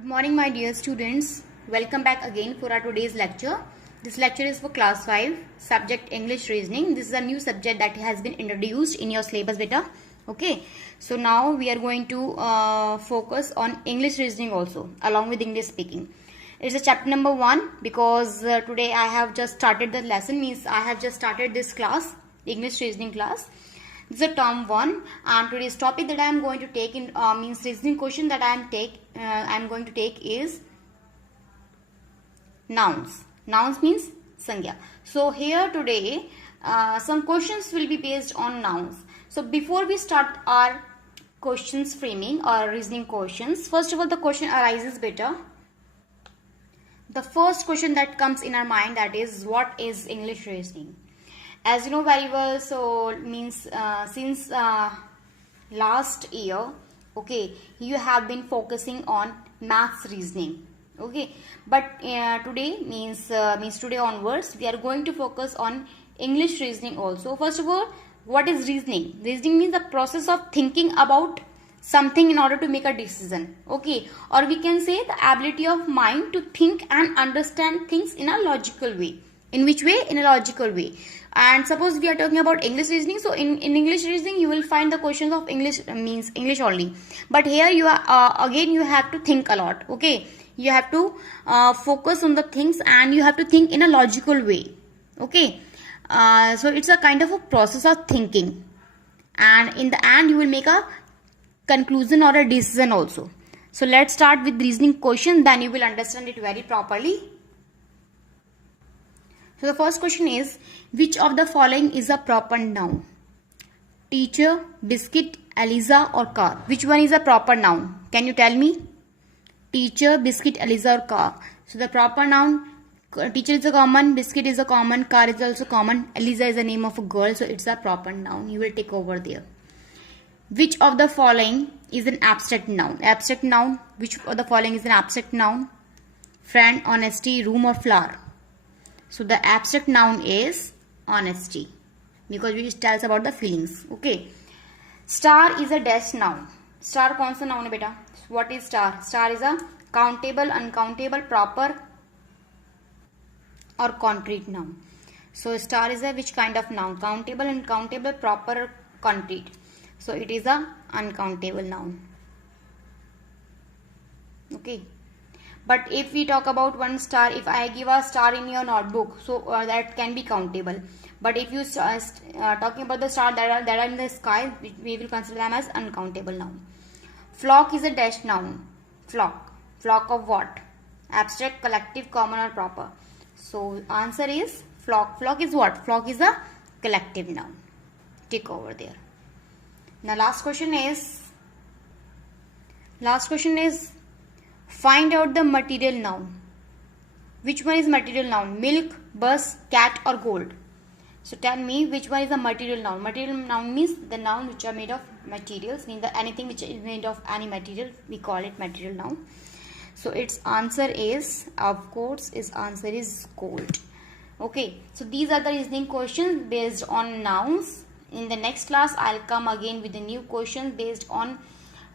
Good morning, my dear students. Welcome back again for our today's lecture. This lecture is for class 5, subject English reasoning. This is a new subject that has been introduced in your syllabus beta. Okay, so now we are going to focus on English reasoning also along with English speaking. It's a chapter number 1 because today I have just started the lesson, means I have just started this class, English reasoning class. This is a term 1 and today's topic that I am going to take in means reasoning question that I am going to take is nouns. Nouns means sangya. So here today some questions will be based on nouns. So before we start our questions framing or reasoning questions, first of all the question arises better. The first question that comes in our mind, that is, what is English reasoning? As you know very well, so means since last year, okay, you have been focusing on maths reasoning, okay, but today means today onwards we are going to focus on English reasoning also. First of all, what is reasoning? Reasoning means the process of thinking about something in order to make a decision, okay, or we can say the ability of mind to think and understand things in a logical way. In which way? In a logical way. And suppose we are talking about English reasoning, so in English reasoning you will find the questions of English means English only, but here you are again you have to think a lot, okay, you have to focus on the things and you have to think in a logical way, okay. So it's a kind of a process of thinking, and in the end you will make a conclusion or a decision also. So let's start with reasoning question, then you will understand it very properly. So the first question is, which of the following is a proper noun? Teacher, biscuit, Eliza or car? Which one is a proper noun? Can you tell me? Teacher, biscuit, Eliza or car? So the proper noun, teacher is a common, biscuit is a common, car is also common, Eliza is the name of a girl, so it's a proper noun. You will take over there. Which of the following is an abstract noun? Abstract noun, which of the following is an abstract noun? Friend, honesty, room or flower? So the abstract noun is honesty, because it tells about the feelings, okay. Star is a dash noun. Star कौन सा noun है बेटा? What is star? Star is a countable, uncountable, proper or concrete noun. So star is a which kind of noun? Countable, uncountable, proper, concrete. So it is a uncountable noun, okay. But if we talk about one star, if I give a star in your notebook, so that can be countable. But if you talking about the star that are in the sky, we will consider them as uncountable noun. Flock is a dash noun. Flock. Flock of what? Abstract, collective, common or proper? So answer is flock. Flock is what? Flock is a collective noun. Tick over there. Now last question is find out the material noun. Which one is material noun? Milk, bus, cat or gold? So tell me which one is a material noun. Material noun means the noun which are made of materials, means that anything which is made of any material, we call it material noun. So its answer is, of course, its answer is gold. Okay, so these are the reasoning questions based on nouns. In the next class, I'll come again with the new questions based on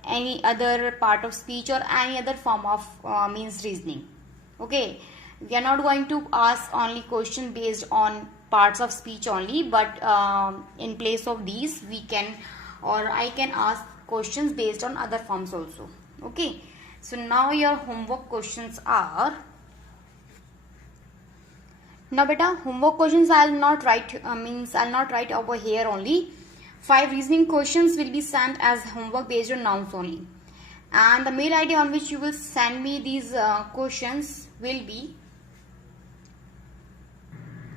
any other part of speech or any other form of means reasoning, okay. We are not going to ask only question based on parts of speech only, but in place of these we can, or I can ask questions based on other forms also, okay. So now your homework questions are, now beta homework questions I'll not write over here only. 5 reasoning questions will be sent as homework based on nouns only, and the mail ID on which you will send me these questions will be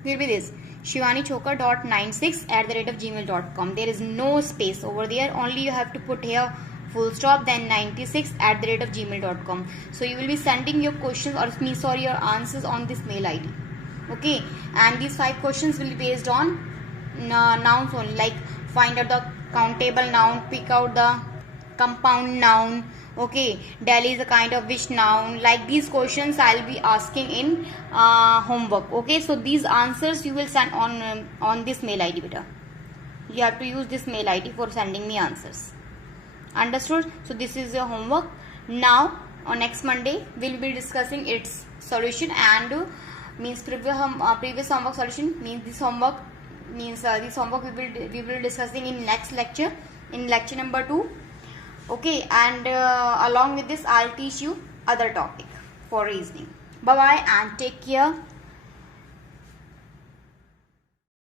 this shivanichokar.96@gmail.com. There is no space over there, only you have to put here full stop then 96@gmail.com. So you will be sending your questions or your answers on this mail ID, okay. And these 5 questions will be based on nouns only, like find out the countable noun, pick out the compound noun, okay. Delhi is a kind of which noun? Like these questions I'll be asking in homework, okay. So these answers you will send on this mail ID beta. You have to use this mail ID for sending me answers. Understood? So this is your homework. Now on next Monday we'll be discussing its solution, and means previous homework solution, means this homework we will be discussing in next lecture, in lecture number 2. Okay, and along with this I'll teach you other topic for reasoning. Bye bye and take care.